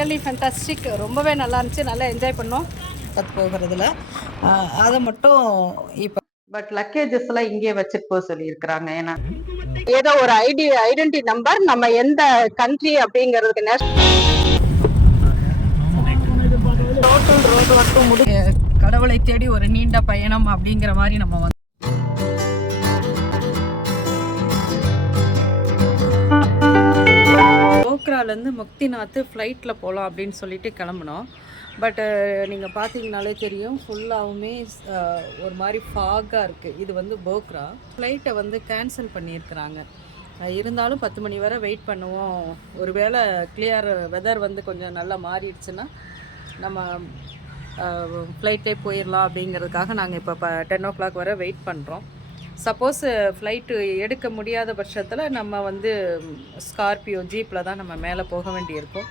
Really fantastic ரொம்பவே நல்லா இருந்துச்சு. நல்லா என்ஜாய் பண்ணோம். கற்று போகிறதுல. அதை மட்டும் இப்போ பட் லக்கேஜஸ் எல்லாம் இங்கே வச்சுட்டு போக சொல்லியிருக்கிறாங்க. ஏன்னா ஏதோ ஒரு ஐடி ஐடென்டி நம்பர் நம்ம எந்த கண்ட்ரி அப்படிங்கிறதுக்கு டோட்டல் ரோடு மட்டும் முடி கடவுளை தேடி ஒரு நீண்ட பயணம் அப்படிங்கிற மாதிரி நம்ம வந்து போக்ராலேருந்து முக்திநாத் ஃப்ளைட்டில் போகலாம் அப்படின்னு சொல்லிட்டு கிளம்புனோம். பட்டு நீங்கள் பார்த்தீங்கனாலே தெரியும் ஃபுல்லாகவுமே ஒரு மாதிரி ஃபாகாக இருக்குது இது வந்து போக்ரா. ஃப்ளைட்டை வந்து கேன்சல் பண்ணியிருக்கிறாங்க. இருந்தாலும் பத்து மணி வரை வெயிட் பண்ணுவோம். ஒருவேளை கிளியர் வெதர் வந்து கொஞ்சம் நல்லா மாறிடுச்சுன்னா நம்ம ஃப்ளைட்டே போயிடலாம் அப்படிங்கிறதுக்காக நாங்கள் இப்போ இப்போ டென் ஓ கிளாக் வரை வெயிட் பண்ணுறோம் சப்போஸ் ஃப்ளைட்டு uh, எடுக்க முடியாத பட்சத்தில் நம்ம வந்து ஸ்கார்பியோ ஜீப்பில் தான் நம்ம மேலே போக வேண்டியிருக்கும்.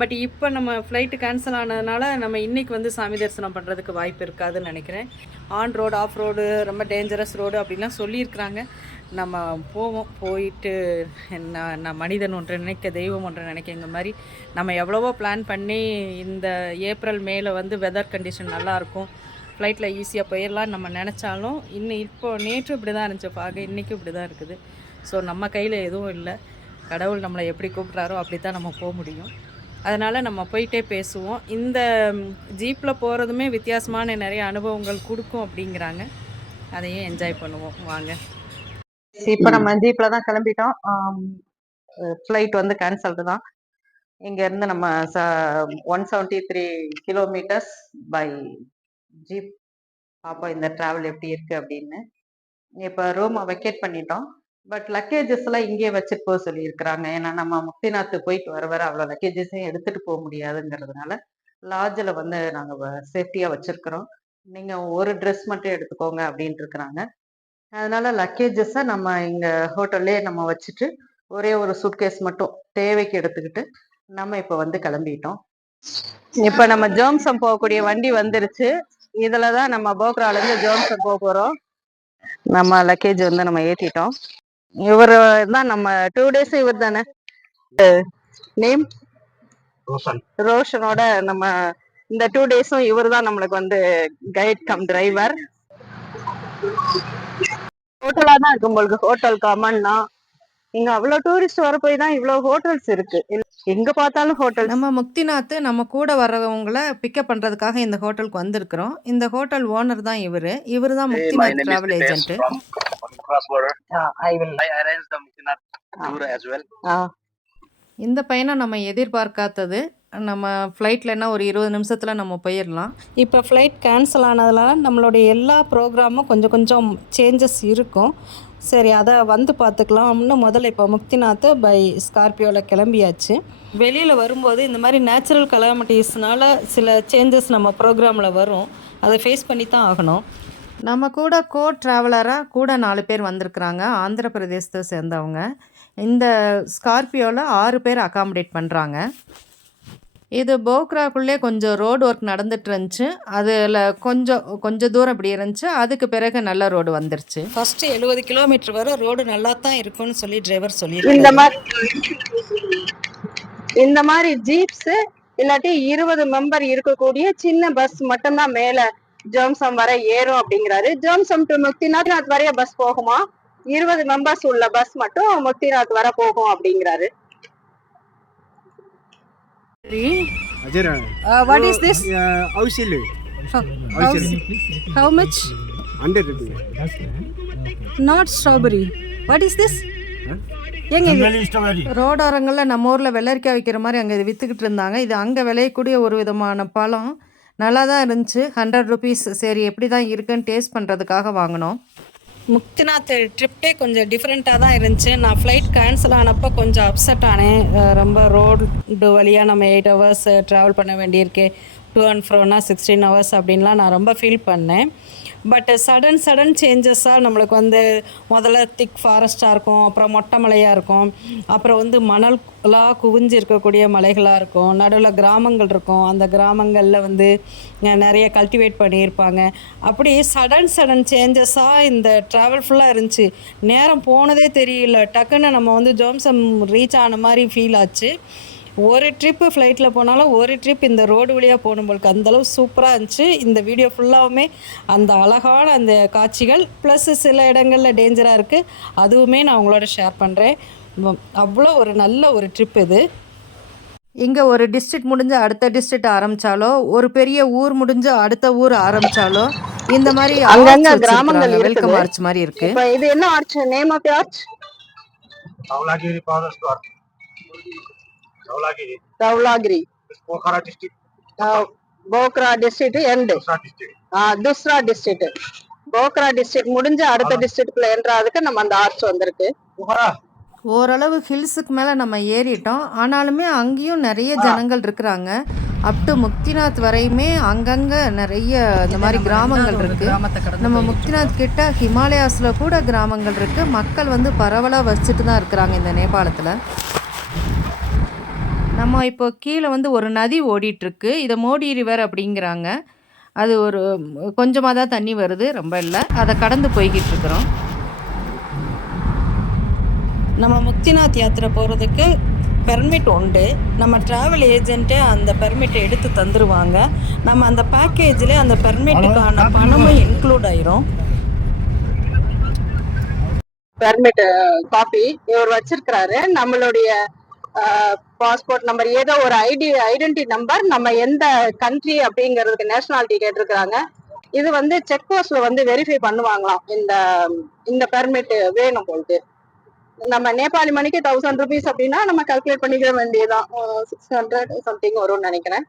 பட் இப்போ நம்ம ஃப்ளைட்டு கேன்சல் ஆனதுனால நம்ம இன்றைக்கி வந்து சாமி தரிசனம் பண்ணுறதுக்கு வாய்ப்பு இருக்காதுன்னு நினைக்கிறேன். ஆன் ரோடு ஆஃப் ரோடு ரொம்ப டேஞ்சரஸ் ரோடு அப்படிலாம் சொல்லியிருக்கிறாங்க. நம்ம போவோம் போயிட்டு என்ன நான் மனிதன் ஒன்று நினைக்க தெய்வம் ஒன்று நினைக்கங்க மாதிரி நம்ம எவ்வளவோ பிளான் பண்ணி இந்த ஏப்ரல் மேல வந்து வெதர் கண்டிஷன் நல்லாயிருக்கும் ஃப்ளைட்டில் ஈஸியாக போயிடலாம் நம்ம நினச்சாலும் இன்னும் இப்போ நேற்று இப்படி தான் இருந்துச்சு பார்க்க இன்றைக்கும் இப்படி தான் இருக்குது. ஸோ நம்ம கையில் எதுவும் இல்லை. கடவுள் நம்மளை எப்படி கூப்பிட்றாரோ அப்படி தான் நம்ம போக முடியும். அதனால் நம்ம போயிட்டே பேசுவோம். இந்த ஜீப்பில் போகிறதுமே வித்தியாசமான நிறைய அனுபவங்கள் கொடுக்கும் அப்படிங்கிறாங்க. அதையும் என்ஜாய் பண்ணுவோம். வாங்க. இப்போ நம்ம ஜீப்பில் தான் கிளம்பிட்டோம். ஃப்ளைட் வந்து கேன்சல்டு தான். இங்கேருந்து நம்ம நம்ம one seventy three kilometers by jeep பார்ப்போம் இந்த ட்ராவல் எப்படி இருக்கு அப்படின்னு. இப்போ ரூமை வெக்கேட் பண்ணிட்டோம். பட் லக்கேஜஸ் எல்லாம் இங்கே வச்சுட்டு போக சொல்லியிருக்கிறாங்க. ஏன்னா நம்ம முக்திநாத் போயிட்டு வர வர அவ்வளோ லக்கேஜஸையும் எடுத்துட்டு போக முடியாதுங்கிறதுனால லாட்ஜில் வந்து நாங்கள் சேஃப்டியாக வச்சுருக்குறோம். நீங்கள் ஒரு ட்ரெஸ் மட்டும் எடுத்துக்கோங்க அப்படின்ட்டு இருக்கிறாங்க அதனால லக்கேஜஸை நம்ம இங்கே ஹோட்டல்லே நம்ம வச்சுட்டு ஒரே ஒரு சூட்கேஸ் மட்டும் தேவைக்கு எடுத்துக்கிட்டு நம்ம இப்போ வந்து கிளம்பிட்டோம். இப்போ நம்ம ஜோம்சம் போகக்கூடிய வண்டி வந்துருச்சு. இதில் தான் நம்ம போக்ராலேருந்து ஜோம்சம் போக போகிறோம் நம்ம லக்கேஜ் வந்து நம்ம ஏற்றிட்டோம் இவர் தான் நம்ம டூ டேஸ் இவர் தானே? நேம் ரோஷன். ரோஷனோட நம்ம இந்த டூ டேஸும் இவர் தான் நம்மளுக்கு வந்து கைட் கம் டிரைவர் ஹோட்டலா தான் இருக்கு. உங்களுக்கு ஹோட்டல் காமன்னா இங்க அவ்வளவு டூரிஸ்ட் வர போய் தான் இவ்வளவு ஹோட்டல்ஸ் இருக்கு. எங்க பார்த்தாலும் ஹோட்டல் நம்ம முக்திநாத் நம்ம கூட வர்றவங்கள பிக்கப் பண்ணுறதுக்காக இந்த ஹோட்டலுக்கு வந்திருக்கிறோம். இந்த ஹோட்டல் ஓனர் தான் இவர். இவர் தான் முக்திநாத் டிராவல் ஏஜென்ட். இந்த பயணம் நம்ம எதிர்பார்க்காதது. நம்ம ஃப்ளைட்டில் என்ன ஒரு இருபது நிமிஷத்தில் நம்ம போயிடலாம் இப்போ ஃப்ளைட் கேன்சல் ஆனதுனால நம்மளுடைய எல்லா ப்ரோக்ராமும் கொஞ்சம் கொஞ்சம் சேஞ்சஸ் இருக்கும். சரி அதை வந்து பார்த்துக்கலாம்னு முதல்ல இப்போ முக்திநாத் பை ஸ்கார்பியோவில் கிளம்பியாச்சு. வெளியில் வரும்போது இந்த மாதிரி நேச்சுரல் கலாமிட்டிஸ்னால சில சேஞ்சஸ் நம்ம ப்ரோக்ராமில் வரும். அதை ஃபேஸ் பண்ணி தான் ஆகணும். நம்ம கூட கோ ட்ராவலராக கூட நாலு பேர் வந்திருக்கிறாங்க. ஆந்திர பிரதேசத்தை சேர்ந்தவங்க. இந்த ஸ்கார்பியோவில் ஆறு பேர் அகாமடேட் பண்ணுறாங்க இது போக்ராக்குள்ளே கொஞ்சம் ரோடு ஒர்க் நடந்துட்டு இருந்துச்சு. அதில் கொஞ்சம் கொஞ்சம் தூரம் இப்படி இருந்துச்சு. அதுக்கு பிறகு நல்ல ரோடு வந்துருச்சு. ஃபஸ்ட்டு எழுபது கிலோமீட்டர் வரை ரோடு நல்லா தான் இருக்கும்னு சொல்லி டிரைவர் இந்த சொல்லியிருக்காரு மாதிரி இந்த மாதிரி ஜீப்ஸ் இல்லாட்டி இருபது மெம்பர் இருக்கக்கூடிய சின்ன பஸ் மட்டும்தான் மேல ஜோம்சம் வரை ஏறும் அப்படிங்கிறாரு. ஜோம்சம் டு முக்திநாத் வரைய பஸ் போகுமா? இருபது மெம்பர்ஸ் உள்ள பஸ் மட்டும் முக்திநாத் வர போகும் அப்படிங்கிறாரு. Ajira. What is this Uh, Auxilu. How much 100 rupees. Not strawberry what is this எங்க இது? ரோடோரங்களில் நம்ம ஊரில் வெள்ளரிக்காய் விற்கிற மாதிரி அங்கே இது விற்றுக்கிட்டு இருந்தாங்க. இது அங்கே விளையக்கூடிய ஒரு விதமான பழம். நல்லா தான் இருந்துச்சு. ஹண்ட்ரட் ருபீஸ் சரி எப்படி தான் இருக்குன்னு டேஸ்ட் பண்ணுறதுக்காக வாங்கினோம். முக்திநாத் ட்ரிப்பே கொஞ்சம் டிஃப்ரெண்ட்டாக தான் இருந்துச்சு. நான் ஃப்ளைட் கேன்சல் ஆனப்போ கொஞ்சம் அப்செட் ஆனேன். ரொம்ப ரோடு வழியாக நம்ம எயிட் ஹவர்ஸ் ட்ராவல் பண்ண வேண்டியிருக்கு. டூ அண்ட் ஃப்ரோனா சிக்ஸ்டீன் ஹவர்ஸ் அப்படின்லாம் நான் ரொம்ப ஃபீல் பண்ணேன். பட் சடன் சடன் சேஞ்சஸாக நம்மளுக்கு வந்து முதல்ல திக் ஃபாரஸ்ட்டாக இருக்கும் அப்புறம் மொட்டை மலையாக இருக்கும் அப்புறம் வந்து மணலாக குவிஞ்சு இருக்கக்கூடிய மலைகளாக இருக்கும் நடுவில் கிராமங்கள் இருக்கும் அந்த கிராமங்களில் வந்து நிறைய கல்டிவேட் பண்ணியிருப்பாங்க. அப்படி சடன் சடன் சேஞ்சஸாக இந்த ட்ராவல் ஃபுல்லாக இருந்துச்சு. நேரம் போனதே தெரியல டக்குன்னு நம்ம வந்து ஜோம்சம் ரீச் ஆன மாதிரி ஃபீல் ஆச்சு. ஒரு ட்ரிப்பு ஃப்ளைட்டில் போனாலும் ஒரு ட்ரிப் இந்த ரோடு வழியாக போகும்போது அந்தளவு சூப்பராக இருந்துச்சு. இந்த வீடியோ ஃபுல்லாகவுமே அந்த அழகான அந்த காட்சிகள் ப்ளஸ் சில இடங்களில் டேஞ்சராக இருக்குது அதுவுமே நான் உங்களோட ஷேர் பண்ணுறேன் அவ்வளோ ஒரு நல்ல ஒரு ட்ரிப் இது. இங்கே ஒரு டிஸ்ட்ரிக்ட் முடிஞ்சு அடுத்த டிஸ்ட்ரிக்ட் ஆரம்பித்தாலோ ஒரு பெரிய ஊர் முடிஞ்சு அடுத்த ஊர் ஆரம்பித்தாலோ இந்த மாதிரி அங்கங்க கிராமங்கள். வெல்கம் ஆர்ச் மாதிரி இருக்குது இப்ப இது என்ன arch name of arch It's Pokhara district, Pokhara district end. துஸ்ரா district Pokhara district முடிஞ்சு அடுத்த டிஸ்ட்ரிக்ட்ல என்ட்ராதுக்கு நம்ம அந்த ஆர்ச் வந்திருக்கு. ஓரளவு ஹில்ஸுக்கு மேலே நம்ம ஏறிட்டோம் ஆனாலுமே அங்கேயும் நிறைய ஜனங்கள் இருக்கிறாங்க அப் டு முக்திநாத் வரையுமே அங்கங்கே நிறைய இந்த மாதிரி கிராமங்கள் இருக்குது நம்ம முக்திநாத் கிட்ட ஹிமாலயாஸில் கூட கிராமங்கள் இருக்குது மக்கள் வந்து பரவலாக வசிச்சுட்டு தான் இருக்கிறாங்க இந்த நேபாளத்தில் நம்ம இப்போ கீழே வந்து ஒரு நதி ஓடிட்டுருக்கு. இதை மோடி ரிவர் அப்படிங்கிறாங்க. அது ஒரு கொஞ்சமாக தான் தண்ணி வருது ரொம்ப இல்லை. அதை கடந்து போய்கிட்டு இருக்கிறோம். நம்ம முக்திநாத் யாத்திரை போகிறதுக்கு பெர்மிட் உண்டு. நம்ம ட்ராவல் ஏஜென்ட்டே அந்த பெர்மிட்டை எடுத்து தந்துடுவாங்க நம்ம அந்த பேக்கேஜில் அந்த பெர்மிட்டுக்கான பணமும் இன்க்ளூட் ஆயிரும். பெர்மிட் காப்பி இவர் வச்சிருக்கிறாரு. நம்மளுடைய பாஸ்போர்ட் நம்பர் ஏதோ ஒரு ஐடி ஐடென்டி நம்பர் நம்ம எந்த கண்ட்ரி அப்படிங்கிறதுக்கு நேஷனாலிட்டி கேட்டிருக்கிறாங்க. இது வந்து செக் போஸ்ட்ல வந்து வெரிஃபை பண்ணுவாங்களாம். இந்த இந்த பெர்மிட் வேணும் போட்டு நம்ம நேபாளி மணிக்கு தௌசண்ட் ருபீஸ் அப்படின்னா நம்ம கால்குலேட் பண்ணிக்க வேண்டியதுதான். சிக்ஸ் ஹண்ட்ரட் சம்திங் வரும்னு நினைக்கிறேன்.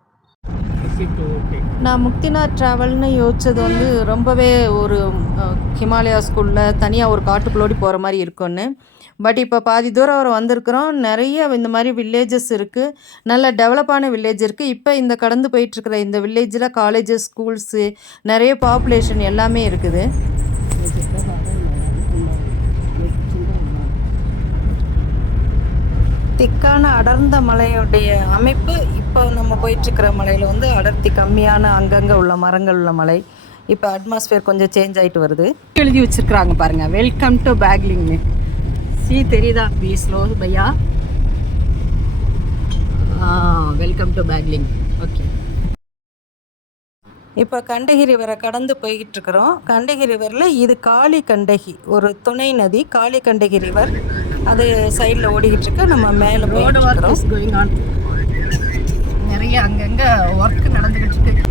நான் முக்திநாத் ட்ராவல்னு யோசிச்சது வந்து ரொம்பவே ஒரு ஹிமாலயா ஸ்கூலில் தனியாக ஒரு காட்டுக்குள்ளோடி போகிற மாதிரி இருக்கும்னு. பட் இப்போ பாதி தூரம் அவர் வந்திருக்கிறோம். நிறைய இந்த மாதிரி வில்லேஜஸ் இருக்குது நல்ல டெவலப்பான வில்லேஜ் இருக்குது இப்போ இந்த கடந்து போயிட்டுருக்கிற இந்த வில்லேஜில் காலேஜஸ் ஸ்கூல்ஸு நிறைய பாப்புலேஷன் எல்லாமே இருக்குது. திக்கான அடர்ந்த மலையுடைய அமைப்பு இப்போ நம்ம போயிட்டுருக்கிற மலையில் வந்து அடர்த்தி கம்மியான அங்கங்கே உள்ள மரங்கள் உள்ள மலை. இப்போ அட்மாஸ்பியர் கொஞ்சம் சேஞ்ச் ஆகிட்டு வருது. எழுதி வச்சிருக்கிறாங்க பாருங்க. வெல்கம் டு பேக்லிங்னு சி தெரியுதா? Be slow bhaiya. Welcome to Baglung okay இப்போ கண்டகி ரிவரை கடந்து போய்கிட்டு இருக்கிறோம் கண்டகி ரிவரில் இது காளி கண்டகி ஒரு துணை நதி. காளி கண்டகி ரிவர் அது சைடில் ஓடிக்கிட்டு இருக்கு நம்ம மேலே போயிட்டு நிறைய அங்கங்கே ஒர்க் நடந்துக்கிட்டு இருக்கு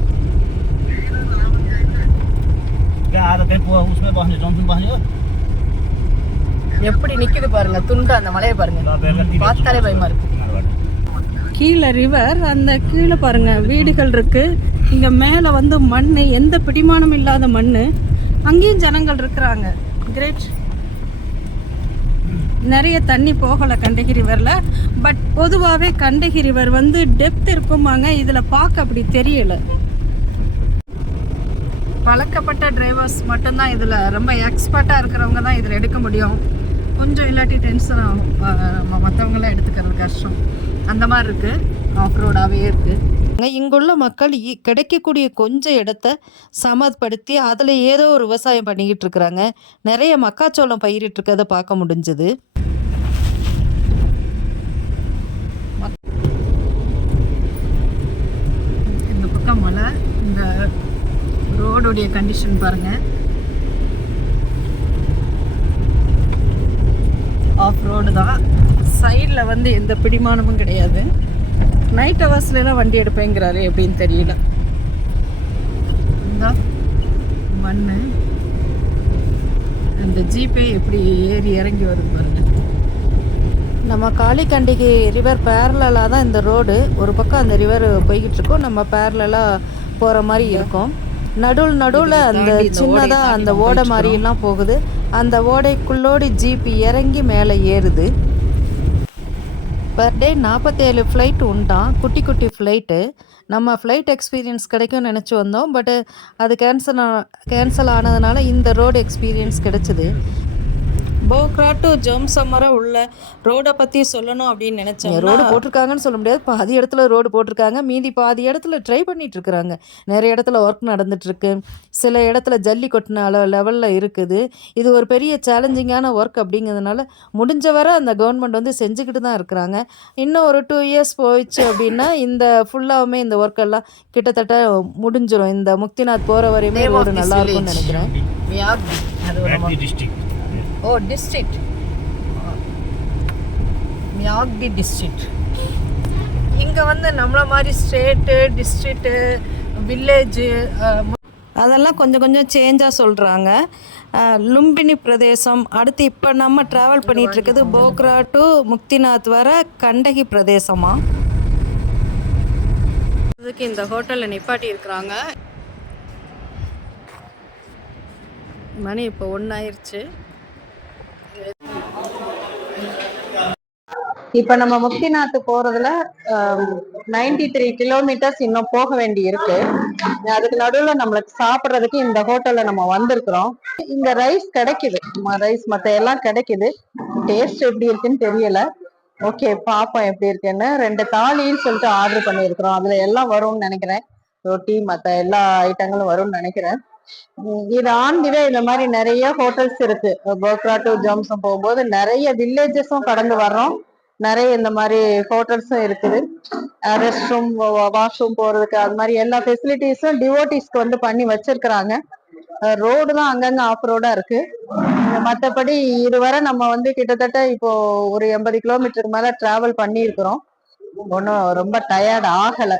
எப்படி நிக்குது பாருங்க துண்டு அந்த மலையை பாருங்க. பார்த்தாலே பயமா இருக்கு. கீழே ரிவர் அந்த கீழே பாருங்க வீடுகள் இருக்கு. இங்க மேல வந்து மண் எந்த பிடிமானம் இல்லாத மண் அங்கேயும் ஜனங்கள் இருக்கிறாங்க. கிரேட் நிறைய தண்ணி போகலை கண்டகிரிவரில். பட் பொதுவாகவே கண்டகி ரிவர் வந்து டெப்த் இருக்குமாங்க இதில் பார்க்க அப்படி தெரியலை. பழக்கப்பட்ட டிரைவர்ஸ் மட்டும்தான் இதில். ரொம்ப எக்ஸ்பர்ட்டாக இருக்கிறவங்க தான் இதில் எடுக்க முடியும். கொஞ்சம் இல்லாட்டி டென்ஷன் ஆகும். மற்றவங்களாம் எடுத்துக்கிறது கஷ்டம். அந்த மாதிரி இருக்குது ஆஃப் ரோடாகவே இருக்குது இங்குள்ள மக்கள் இ- கிடைக்கக்கூடிய கொஞ்சம் இடத்த சமப்படுத்தி அதில் ஏதோ ஒரு விவசாயம் பண்ணிக்கிட்டு இருக்கிறாங்க. நிறைய மக்காச்சோளம் பயிரிட்டு இருக்கிறத பார்க்க முடிஞ்சது இந்த பக்கம் மலை இந்த ரோடுடைய கண்டிஷன் பாருங்க. ஆஃப் ரோடு தான். சைடில் வந்து எந்த பிடிமானமும் கிடையாது. நைட் ஹவர்ஸ்லாம் வண்டி எடுப்பேங்கிறாரு எப்படின்னு தெரியல. இந்த மண் அந்த ஜீப்பே எப்படி ஏறி இறங்கி வருது பாருங்க. நம்ம காளிகண்டிகை ரிவர் பேரலாக தான் இந்த ரோடு ஒரு பக்கம் அந்த ரிவர் போய்கிட்டு இருக்கோம். நம்ம பேரலாக போகிற மாதிரி இருக்கும். நடுவில் நடுவில் அந்த சின்னதாக அந்த ஓடை மாதிரியெல்லாம் போகுது. அந்த ஓடைக்குள்ளோடி ஜீப் இறங்கி மேலே ஏறுது. பர் டே நாற்பத்தேழு ஃப்ளைட் உண்டாம். குட்டி குட்டி ஃப்ளைட்டு நம்ம ஃப்ளைட் எக்ஸ்பீரியன்ஸ் கிடைக்கும்னு நினச்சி வந்தோம். பட்டு அது கேன்சல் கேன்சல் ஆனதுனால இந்த ரோடு எக்ஸ்பீரியன்ஸ் கிடைச்சிது. போக்ரா டு ஜோம்சம்மரை உள்ள ரோடை பற்றி சொல்லணும் அப்படின்னு நினச்சேன் ரோடு போட்டிருக்காங்கன்னு சொல்ல முடியாது பாதி இடத்துல ரோடு போட்டிருக்காங்க மீதி பாதி இடத்துல ட்ரை பண்ணிட்டு இருக்கிறாங்க நிறைய இடத்துல ஒர்க் நடந்துட்டு இருக்கு சில இடத்துல ஜல்லி கொட்டின அளவு லெவலில் இருக்குது இது ஒரு பெரிய சேலஞ்சிங்கான ஒர்க் அப்படிங்கிறதுனால முடிஞ்ச வரை அந்த கவர்மெண்ட் வந்து செஞ்சுக்கிட்டு தான் இருக்கிறாங்க இன்னும் ஒரு டூ இயர்ஸ் போயிடுச்சு அப்படின்னா இந்த ஃபுல்லாகவுமே இந்த ஒர்க் எல்லாம் கிட்டத்தட்ட முடிஞ்சிடும் இந்த முக்திநாத் போகிற வரையுமே ரோடு நல்லா இருக்கும்னு நினைக்கிறேன் அது ஒரு. ஓ டிஸ்ட்ரிக்ட் மியாக்தி டிஸ்ட்ரிக்ட் இங்கே வந்து நம்மள மாதிரி ஸ்டேட்டு டிஸ்ட்ரிக்ட்டு வில்லேஜு அதெல்லாம் கொஞ்சம் கொஞ்சம் சேஞ்சாக சொல்கிறாங்க லும்பினி பிரதேசம் அடுத்து இப்போ நம்ம ட்ராவல் பண்ணிட்டு இருக்குது போக்ரா டு முக்திநாத் வர கண்டகி பிரதேசமா? இதுக்கு இந்த ஹோட்டலில் நிப்பாட்டி இருக்கிறாங்க. மணி இப்போ ஒன்றாயிருச்சு இப்ப நம்ம முக்திநாத் போறதுல நைன்டி த்ரீ கிலோமீட்டர்ஸ் இன்னும் போக வேண்டி இருக்கு. அதுக்கு நடுவுல நம்மளுக்கு சாப்பிடுறதுக்கு இந்த ஹோட்டல்ல நம்ம வந்திருக்கிறோம். இந்த ரைஸ் கிடைக்குது. ரைஸ் மத்த எல்லாம் கிடைக்குது. டேஸ்ட் எப்படி இருக்குன்னு தெரியல. ஓகே பாப்போம் எப்படி இருக்குன்னு. ரெண்டு தாலின்னு சொல்லிட்டு ஆர்டர் பண்ணியிருக்கிறோம். அதுல எல்லாம் வரும்னு நினைக்கிறேன். ரொட்டி மத்த எல்லா ஐட்டங்களும் வரும்னு நினைக்கிறேன். இது ஆண்டிவே இந்த மாதிரி நிறைய ஹோட்டல்ஸ் இருக்கு. போக்ரா டு ஜம்சம் போகும்போது நிறைய வில்லேஜஸும் கடந்து வர்றோம். நிறைய இந்த மாதிரி ஹோட்டல்ஸும் இருக்குது. ரெஸ்ட் ரூம் வாஷ்ரூம் போறதுக்கு அது மாதிரி எல்லா ஃபெசிலிட்டிஸும் டிவோட்டிஸ்க்கு வந்து பண்ணி வச்சிருக்கிறாங்க. ரோடு தான் அங்கங்க ஆஃப் ரோடா இருக்கு. மற்றபடி இதுவரை நம்ம வந்து கிட்டத்தட்ட இப்போ ஒரு எண்பது கிலோமீட்டருக்கு மேல டிராவல் பண்ணியிருக்கிறோம். ஒன்றும் ரொம்ப டயர்ட் ஆகல.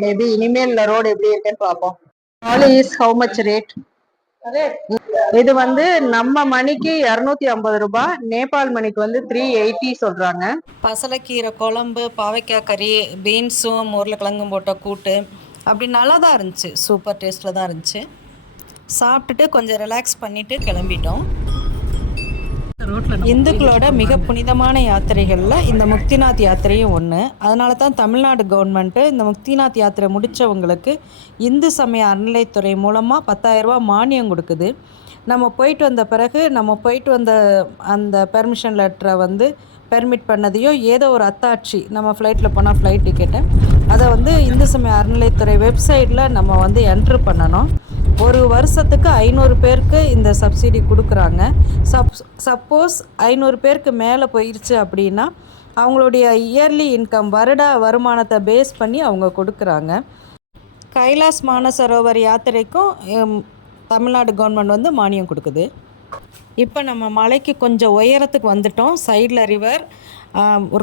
மேபி இனிமேல் ரோடு எப்படி இருக்குன்னு பார்ப்போம். All is how much rate இது வந்து நம்ம மணிக்கு இருநூத்தி ஐம்பது ரூபாய் நேபாள் மணிக்கு வந்து த்ரீ எயிட்டி சொல்றாங்க. பசலைக்கீரை குழம்பு பாவைக்காய் கறி பீன்ஸும் உருளைக்கிழங்கும் போட்ட கூட்டு. அப்படி நல்லா தான் இருந்துச்சு. சூப்பர் டேஸ்ட்டில் தான் இருந்துச்சு. சாப்பிட்டுட்டு கொஞ்சம் ரிலாக்ஸ் பண்ணிவிட்டு கிளம்பிட்டோம். இந்துக்களோட மிக புனிதமான யாத்திரைகளில் இந்த முக்திநாத் யாத்திரையும் ஒன்று அதனால தான் தமிழ்நாடு கவர்மெண்ட்டு இந்த முக்திநாத் யாத்திரை முடித்தவங்களுக்கு இந்து சமய அறநிலைத்துறை மூலமாக பத்தாயிரரூபா மானியம் கொடுக்குது. நம்ம போயிட்டு வந்த பிறகு நம்ம போயிட்டு வந்த அந்த பெர்மிஷன் லெட்டரை வந்து பெர்மிட் பண்ணதையோ ஏதோ ஒரு அத்தாட்சி நம்ம ஃப்ளைட்டில் போனால் ஃப்ளைட் டிக்கெட்டை அதை வந்து இந்து சமய அறநிலைத்துறை வெப்சைட்டில் நம்ம வந்து என்ட்ரு பண்ணணும். ஒரு வருஷத்துக்கு ஐநூறு பேருக்கு இந்த சப்சிடி கொடுக்குறாங்க. சப் சப்போஸ் ஐநூறு பேருக்கு மேலே போயிடுச்சு அப்படின்னா அவங்களுடைய இயர்லி இன்கம் வருட வருமானத்தை பேஸ் பண்ணி அவங்க கொடுக்குறாங்க. கைலாஸ் மானசரோவர் யாத்திரைக்கும் தமிழ்நாடு கவர்மெண்ட் வந்து மானியம் கொடுக்குது. இப்போ நம்ம மலைக்கு கொஞ்சம் உயரத்துக்கு வந்துட்டோம். சைடில் ரிவர்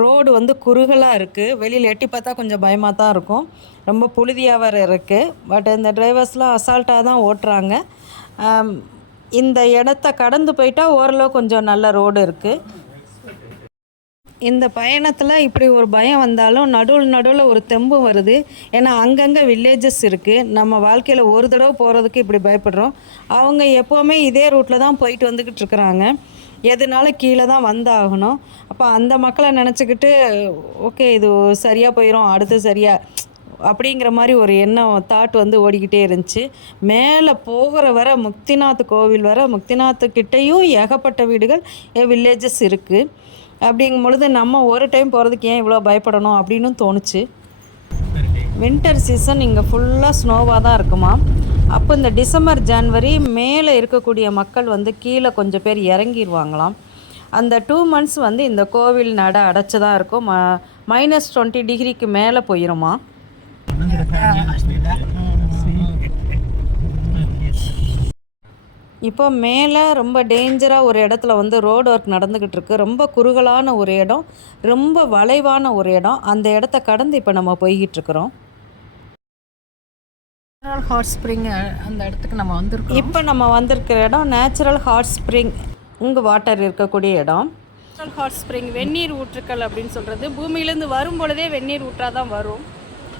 ரோடு வந்து குறுகலாக இருக்குது வெளியில் எட்டி பார்த்தா கொஞ்சம் பயமாக தான் இருக்கும். ரொம்ப புழுதியாக வேறு இருக்குது பட் இந்த டிரைவர்ஸ்லாம் அசால்ட்டாக தான் ஓட்டுறாங்க. இந்த இடத்த கடந்து போயிட்டால் ஓரளவு கொஞ்சம் நல்ல ரோடு இருக்குது இந்த பயணத்தில் இப்படி ஒரு பயம் வந்தாலும் நடுவில் நடுவில் ஒரு தெம்பு வருது. ஏன்னா அங்கங்கே வில்லேஜஸ் இருக்குது நம்ம வாழ்க்கையில் ஒரு தடவை போகிறதுக்கு இப்படி பயப்படுறோம். அவங்க எப்போவுமே இதே ரூட்டில் தான் போயிட்டு வந்துக்கிட்டு இருக்கிறாங்க. எதுனாலும் கீழே தான் வந்தாகணும். அப்போ அந்த மக்களை நினச்சிக்கிட்டு ஓகே இது சரியாக போயிடும் அடுத்து சரியாக அப்படிங்கிற மாதிரி ஒரு எண்ணம் தாட் வந்து ஓடிக்கிட்டே இருந்துச்சு. மேலே போகிற வர முக்திநாத் கோவில் வர முக்திநாத்துக்கிட்டேயும் ஏகப்பட்ட வீடுகள் வில்லேஜஸ் இருக்குது அப்படிங்கும் பொழுது நம்ம ஒரு டைம் போகிறதுக்கு ஏன் இவ்வளோ பயப்படணும் அப்படின்னு தோணுச்சு. வின்டர் சீசன் இங்கே ஃபுல்லாக ஸ்னோவாக தான் இருக்குமா அப்போ இந்த டிசம்பர் ஜான்வரி மேலே இருக்கக்கூடிய மக்கள் வந்து கீழே கொஞ்சம் பேர் இறங்கிடுவாங்களாம் அந்த டூ மந்த்ஸ் வந்து இந்த கோவில் நட அடைச்சு தான் இருக்கும். ம மைனஸ் டுவெண்ட்டி டிகிரிக்கு மேலே போயிருமா? இப்போ மேலே ரொம்ப டேஞ்சராக ஒரு இடத்துல வந்து ரோடு ஒர்க் நடந்துக்கிட்டு இருக்கு. ரொம்ப குறுகலான ஒரு இடம் ரொம்ப வளைவான ஒரு இடம். அந்த இடத்த கடந்து இப்போ நம்ம போய்கிட்டு இருக்கிறோம். ஹாட் ஸ்ப்ரிங் அந்த இடத்துக்கு நம்ம வந்திருக்கோம் இப்போ நம்ம வந்திருக்கிற இடம் நேச்சுரல் ஹாட் ஸ்ப்ரிங் இங்கு வாட்டர் இருக்கக்கூடிய இடம். நேச்சுரல் ஹாட் ஸ்ப்ரிங் வெந்நீர் ஊற்றுக்கள் அப்படின்னு சொல்கிறது பூமியிலேருந்து வரும் பொழுதே வெந்நீர் ஊற்றா தான் வரும்.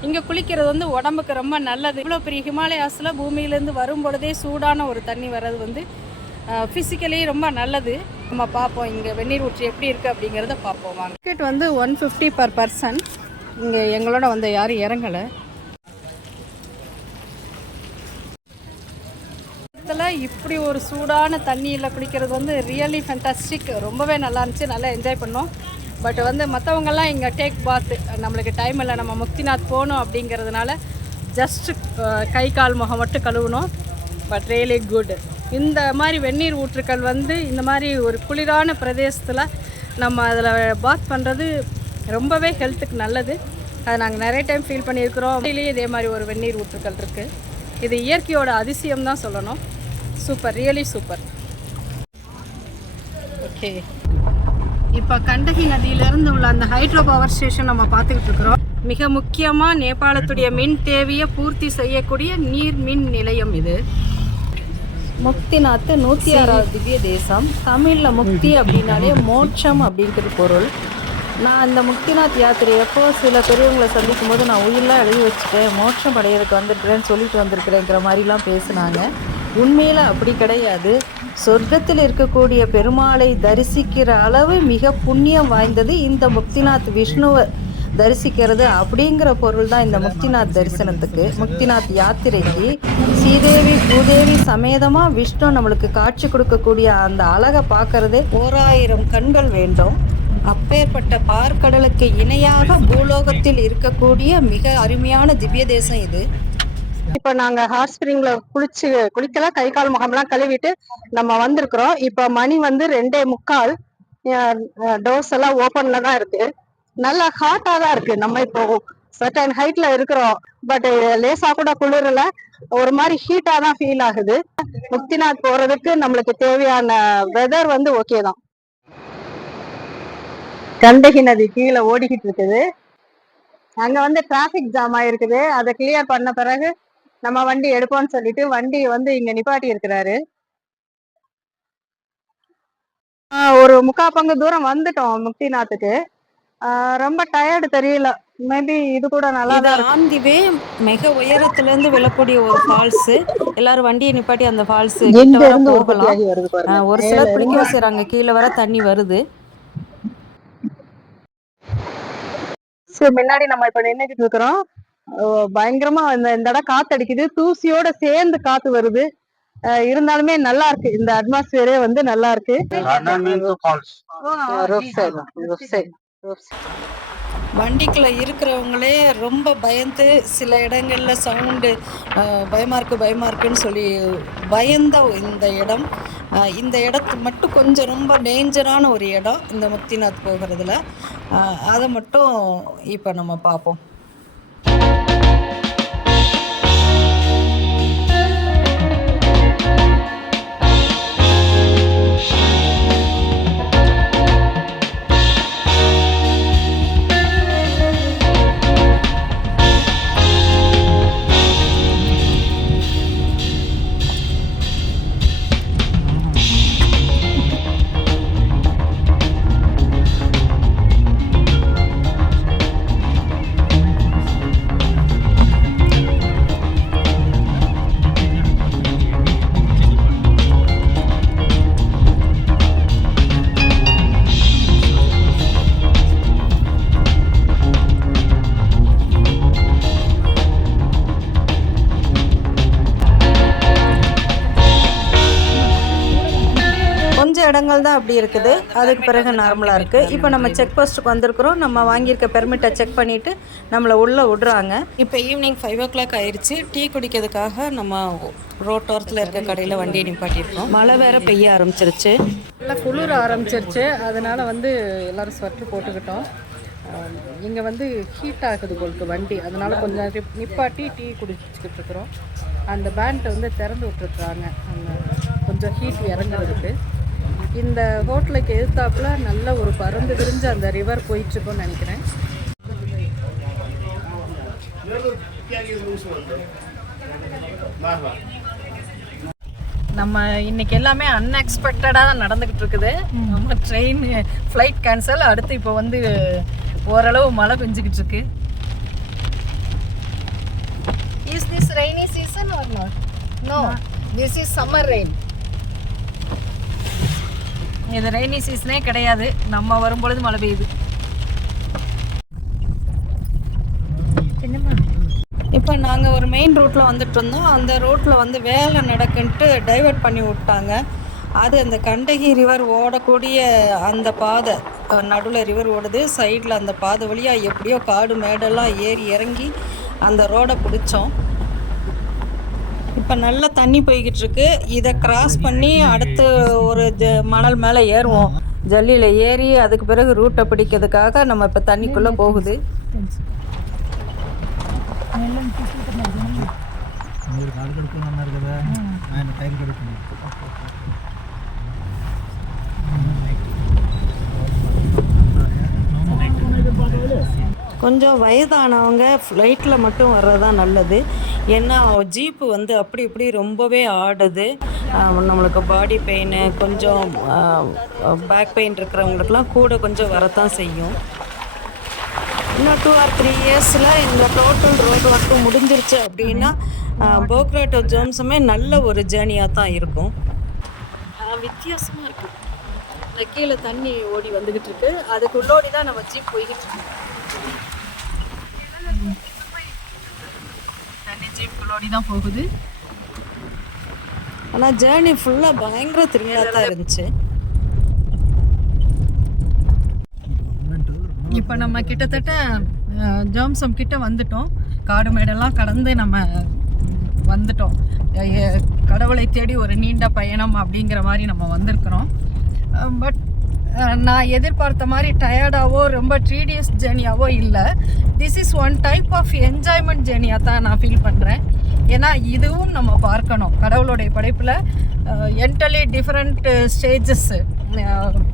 இங்கே குளிக்கிறது வந்து உடம்புக்கு ரொம்ப நல்லது. இவ்வளோ பெரிய ஹிமாலயாஸில் பூமியிலேருந்து வரும் பொழுதே சூடான ஒரு தண்ணி வர்றது வந்து ஃபிசிக்கலி ரொம்ப நல்லது. நம்ம பார்ப்போம் இங்கே வெந்நீர் ஊற்று எப்படி இருக்குது அப்படிங்கிறத பார்ப்போம் வாங்க. டிக்கெட் வந்து ஒன் ஃபிஃப்டி பர் பர்சன் இங்கே எங்களோட வந்து யாரும் இறங்கலை. இதில் இப்படி ஒரு சூடான தண்ணியில் குளிக்கிறது வந்து ரியலி ஃபென்டாஸ்டிக் ரொம்பவே நல்லா இருந்துச்சு நல்லா என்ஜாய் பண்ணோம். பட் வந்து மற்றவங்கெல்லாம் இங்கே டேக் பாத் நம்மளுக்கு டைம் இல்லை நம்ம முக்திநாத் போகணும் அப்படிங்கிறதுனால ஜஸ்ட்டு கை கால் முகம் மட்டும் கழுவணும் பட் ரியலி குட் இந்த மாதிரி வெந்நீர் ஊற்றுக்கள் வந்து இந்த மாதிரி ஒரு குளிரான பிரதேசத்தில் நம்ம அதில் பாத் பண்ணுறது ரொம்பவே ஹெல்த்துக்கு நல்லது. அதை நாங்கள் நிறைய டைம் ஃபீல் பண்ணியிருக்கிறோம். அப்படிலேயே இதே மாதிரி ஒரு வெந்நீர் ஊற்றுக்கள் இருக்குது இது இயற்கையோட அதிசயம் தான் சொல்லணும். சூப்பர் ரியலி சூப்பர் ஓகே இப்போ கண்டகி நதியிலிருந்து உள்ள அந்த ஹைட்ரோ பவர் ஸ்டேஷன் நம்ம பார்த்துக்கிட்டு இருக்கிறோம். மிக முக்கியமாக நேபாளத்துடைய மின் தேவையை பூர்த்தி செய்யக்கூடிய நீர் மின் நிலையம் இது. முக்திநாத் நூற்றி ஆறாவது திவ்ய தேசம். தமிழில் முக்தி அப்படின்னாலே மோட்சம் அப்படின்றது பொருள். நான் இந்த முக்திநாத் யாத்திரை எப்போ சில பெரியவங்களை சந்திக்கும் போது நான் உயிரெலாம் எழுதி வச்சுட்டேன். மோட்சம் அடையிறதுக்கு வந்திருக்கிறேன்னு சொல்லிட்டு வந்திருக்கிறேங்கிற மாதிரிலாம் பேசுனாங்க. உண்மையில் அப்படி கிடையாது. சொர்க்கத்தில் இருக்கக்கூடிய பெருமாளை தரிசிக்கிற அளவு மிக புண்ணியம் வாய்ந்தது. இந்த முக்திநாத் விஷ்ணுவை தரிசிக்கிறது அப்படிங்கிற பொருள் தான் இந்த முக்திநாத் தரிசனத்துக்கு. முக்திநாத் யாத்திரைக்கு ஸ்ரீதேவி பூதேவி சமேதமாக விஷ்ணு நம்மளுக்கு காட்சி கொடுக்கக்கூடிய அந்த அழகை பார்க்கறதே ஓராயிரம் கண்கள் வேண்டும். அப்பேற்பட்ட பார்க்கடலுக்கு இணையாக பூலோகத்தில் இருக்கக்கூடிய மிக அருமையான திவ்ய தேசம் இது. இப்ப நாங்க ஹாட் ஸ்பிரிங்ல குளிச்சு குளிக்கல கை கால் முகம்லாம் கழுவிட்டு நம்ம வந்திருக்கிறோம். இப்ப மணி வந்து ரெண்டே முக்கால். டோர்ஸ் எல்லாம் ஓப்பன்ல தான் இருக்கு. நல்லா ஹாட்டா தான் இருக்கு. நம்ம இப்போ சர்டன் ஹைட்ல இருக்கிறோம். பட் லேசா கூட குளிரல. ஒரு மாதிரி ஹீட்டா தான் ஃபீல் ஆகுது. முக்திநாத் போறதுக்கு நம்மளுக்கு தேவையான வெதர் வந்து ஓகே தான். கண்டகி நதி கீழே ஓடிக்கிட்டு இருக்குது. அங்க வந்து டிராபிக் ஜாம் ஆயிருக்குது. அதை கிளியர் பண்ண பிறகு நம்ம வண்டி எடுப்போம்னு சொல்லிட்டு வண்டி வந்து இங்க நிப்பாட்டி இருக்கிறாரு. ஒரு முக்கா பங்கு தூரம் வந்துட்டோம் முக்திநாத்துக்கு. ரொம்ப டயர்டு தெரியல. மேபி இது கூட நல்லா இது தான் இருக்கு. ஆன் தி வே மிக உயரத்திலிருந்து விழக்கூடிய ஒரு ஃபால்ஸ் எல்லாரும் வண்டியை நிப்பாட்டி அந்த ஃபால்ஸ் கிட்ட வர இருந்து போகலாம். ஒரு சிலர் இருந்து. பிடிக்கவே செய்றாங்க கீழே வர தண்ணி வருது. முன்னாடி நம்ம இப்ப நின்னுகிட்டு இருக்கிறோம். பயங்கரமா இந்த இந்த இடம் காத்து அடிக்குது தூசியோட சேர்ந்து காத்து வருது. இருந்தாலுமே நல்லா இருக்கு. இந்த அட்மாஸ்பியரே வந்து நல்லா இருக்கு. வண்டிக்குள்ள இருக்கிறவங்களே ரொம்ப பயந்து சில இடங்கள்ல சவுண்டு பயமா இருக்கு பயமா இருக்குன்னு சொல்லி பயந்த இந்த இடம். இந்த இடத்து மட்டும் கொஞ்சம் ரொம்ப டேஞ்சரான ஒரு இடம் இந்த முக்திநாத் போகிறதுல. அதை மட்டும் இப்போ நம்ம பார்ப்போம். இடங்கள் தான் அப்படி இருக்குது. அதுக்கு பிறகு நார்மலாக இருக்குது இப்போ நம்ம செக் போஸ்ட்டுக்கு வந்திருக்கிறோம். நம்ம வாங்கியிருக்க பெர்மிட்டை செக் பண்ணிவிட்டு நம்மளை உள்ளே விடுறாங்க. இப்போ ஈவினிங் ஃபைவ் ஓ கிளாக் ஆயிடுச்சு டீ குடிக்கிறதுக்காக நம்ம ரோட்டோரத்தில் இருக்க கடையில் வண்டியை நிப்பாட்டியிருக்கோம். மழை வேற பெய்ய ஆரம்பிச்சிருச்சு. நல்லா குளிர ஆரம்பிச்சிருச்சு. அதனால் வந்து எல்லோரும் ஸ்வெட்டர் போட்டுக்கிட்டோம். இங்கே வந்து ஹீட் ஆகுது போல்ட்டு வண்டி. அதனால் கொஞ்சம் நிப்- நிப்பாட்டி டீ குடிச்சிக்கிட்டு இருக்கிறோம். அந்த பேண்ட்டை வந்து திறந்து விட்டுருக்குறாங்க. அந்த கொஞ்சம் ஹீட் இறங்குறதுக்கு. இந்த ஹோட்டலுக்கு எதிர்த்தாப்புல நல்ல ஒரு பறந்து விரிஞ்ச அந்த ரிவர் போயிட்டுருக்கோன்னு நினைக்கிறேன். நம்ம இன்னைக்கு எல்லாமே அன்எக்ஸ்பெக்டடாக தான் நடந்துக்கிட்டு இருக்குது நம்ம ட்ரெயின் ஃப்ளைட் கேன்சல் அடுத்து இப்போ வந்து ஓரளவு மழை பெஞ்சுக்கிட்டு இருக்கு is this rainy season or not no this is summer rain இது ரெய்னி சீசனே கிடையாது. நம்ம வரும்பொழுது மழை பெய்யுது. இப்போ நாங்கள் ஒரு மெயின் ரோட்டில் வந்துட்டு இருந்தோம். அந்த ரோட்டில் வந்து வேலை நடக்குன்ட்டு டைவர்ட் பண்ணி விட்டாங்க. அது அந்த கண்டகி ரிவர் ஓடக்கூடிய அந்த பாதை. நடுவில் ரிவர் ஓடுது. சைடில் அந்த பாதை வழியாக எப்படியோ காடு மேடெல்லாம் ஏறி இறங்கி அந்த ரோடை பிடிச்சோம். இப்போ நல்லா தண்ணி போய்கிட்டு இருக்கு இதை கிராஸ் பண்ணி அடுத்து ஒரு மணல் மேலே ஏறுவோம். ஜல்லியில் ஏறி அதுக்கு பிறகு ரூட்டை பிடிக்கிறதுக்காக நம்ம இப்போ தண்ணிக்குள்ளே போகுது. మీరు கொஞ்சம் வயதானவங்க ஃப்ளைட்டில் மட்டும் வர்றதான் நல்லது. ஏன்னா ஜீப்பு வந்து அப்படி இப்படி ரொம்பவே ஆடுது. நம்மளுக்கு பாடி பெயின் கொஞ்சம் பேக் பெயின் இருக்கிறவங்களுக்குலாம் கூட கொஞ்சம் வரத்தான் செய்யும். இன்னும் டூ ஆர் த்ரீ இயர்ஸில் இந்த டோட்டல் ரோடு ஒர்க்கும் முடிஞ்சிருச்சு அப்படின்னா போக்ரா டு ஜோம்ஸுமே நல்ல ஒரு ஜேர்னியாக தான் இருக்கும். வித்தியாசமாக இருக்குது கீழே தண்ணி ஓடி வந்துக்கிட்டு இருக்கு. அதுக்கு உள்ளோடி தான் நம்ம ஜீப் போய்கிட்டு இருக்கோம் தண்ணி ஜீப்புக்குள்ளோடி தான் போகுது. ஆனால் ஜேர்னி ஃபுல்லாக பயங்கர திருவிழா தான் இருந்துச்சு. இப்போ நம்ம கிட்டத்தட்ட ஜோம்சம் கிட்ட வந்துட்டோம். காடு மேடெல்லாம் கடந்து நம்ம வந்துட்டோம். கடவுளை தேடி ஒரு நீண்ட பயணம் அப்படிங்கிற மாதிரி நம்ம வந்திருக்கிறோம். பட் நான் எதிர்பார்த்த மாதிரி டயர்டாவோ ரொம்ப ட்ரீடியஸ் ஜேர்னியாவோ இல்லை. This is one type of enjoyment ஜேர்னியாக தான் நான் ஃபீல் பண்ணுறேன் ஏன்னா இதுவும் நம்ம பார்க்கணும். கடவுளுடைய படைப்பில் என்டலி டிஃப்ரெண்ட் ஸ்டேஜஸ்ஸு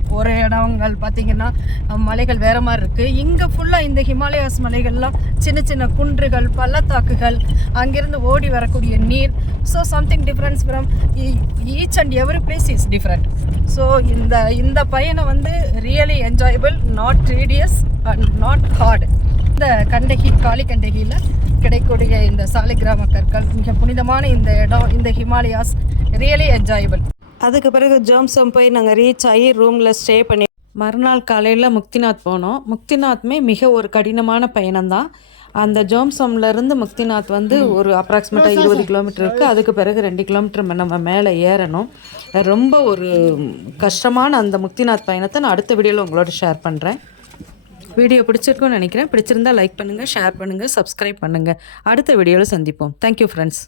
ஒரு இடங்கள் பார்த்திங்கன்னா மலைகள் வேறு மாதிரி இருக்குது இங்கே ஃபுல்லாக இந்த ஹிமாலயாஸ் மலைகள்லாம் சின்ன சின்ன குன்றுகள் பள்ளத்தாக்குகள் அங்கேருந்து ஓடி வரக்கூடிய நீர். So something difference from each and every place is different so இந்த இந்த பயணம் வந்து really enjoyable not tedious and not hard இந்த கண்டகி காளி கண்டகியில் கிடைக்கக்கூடிய இந்த சாலிகிராம கற்கள் மிக புனிதமான இந்த இடம் இந்த ஹிமாலயாஸ் ரியலி என்ஜாயபிள் அதுக்கு பிறகு ஜோம்சம் போய் நாங்கள் ரீச் ஆகி ரூமில் ஸ்டே பண்ணி மறுநாள் காலையில் முக்திநாத் போனோம். முக்திநாத்மே மிக ஒரு கடினமான பயணம்தான். அந்த ஜோம்சம்லேருந்து முக்திநாத் வந்து ஒரு அப்ராக்சிமேட்டாக இருபது கிலோமீட்டர் இருக்குது அதுக்கு பிறகு ரெண்டு கிலோமீட்டர் நம்ம மேலே ஏறணும். ரொம்ப ஒரு கஷ்டமான அந்த முக்திநாத் பயணத்தை நான் அடுத்த வீடியோவில் உங்களோட ஷேர் பண்ணுறேன் வீடியோ பிடிச்சிருக்கும்னு நினைக்கிறேன். பிடிச்சிருந்தா லைக் பண்ணுங்கள் ஷேர் பண்ணுங்கள் சப்ஸ்கிரைப் பண்ணுங்கள் அடுத்த வீடியோவில் சந்திப்போம். Thank you friends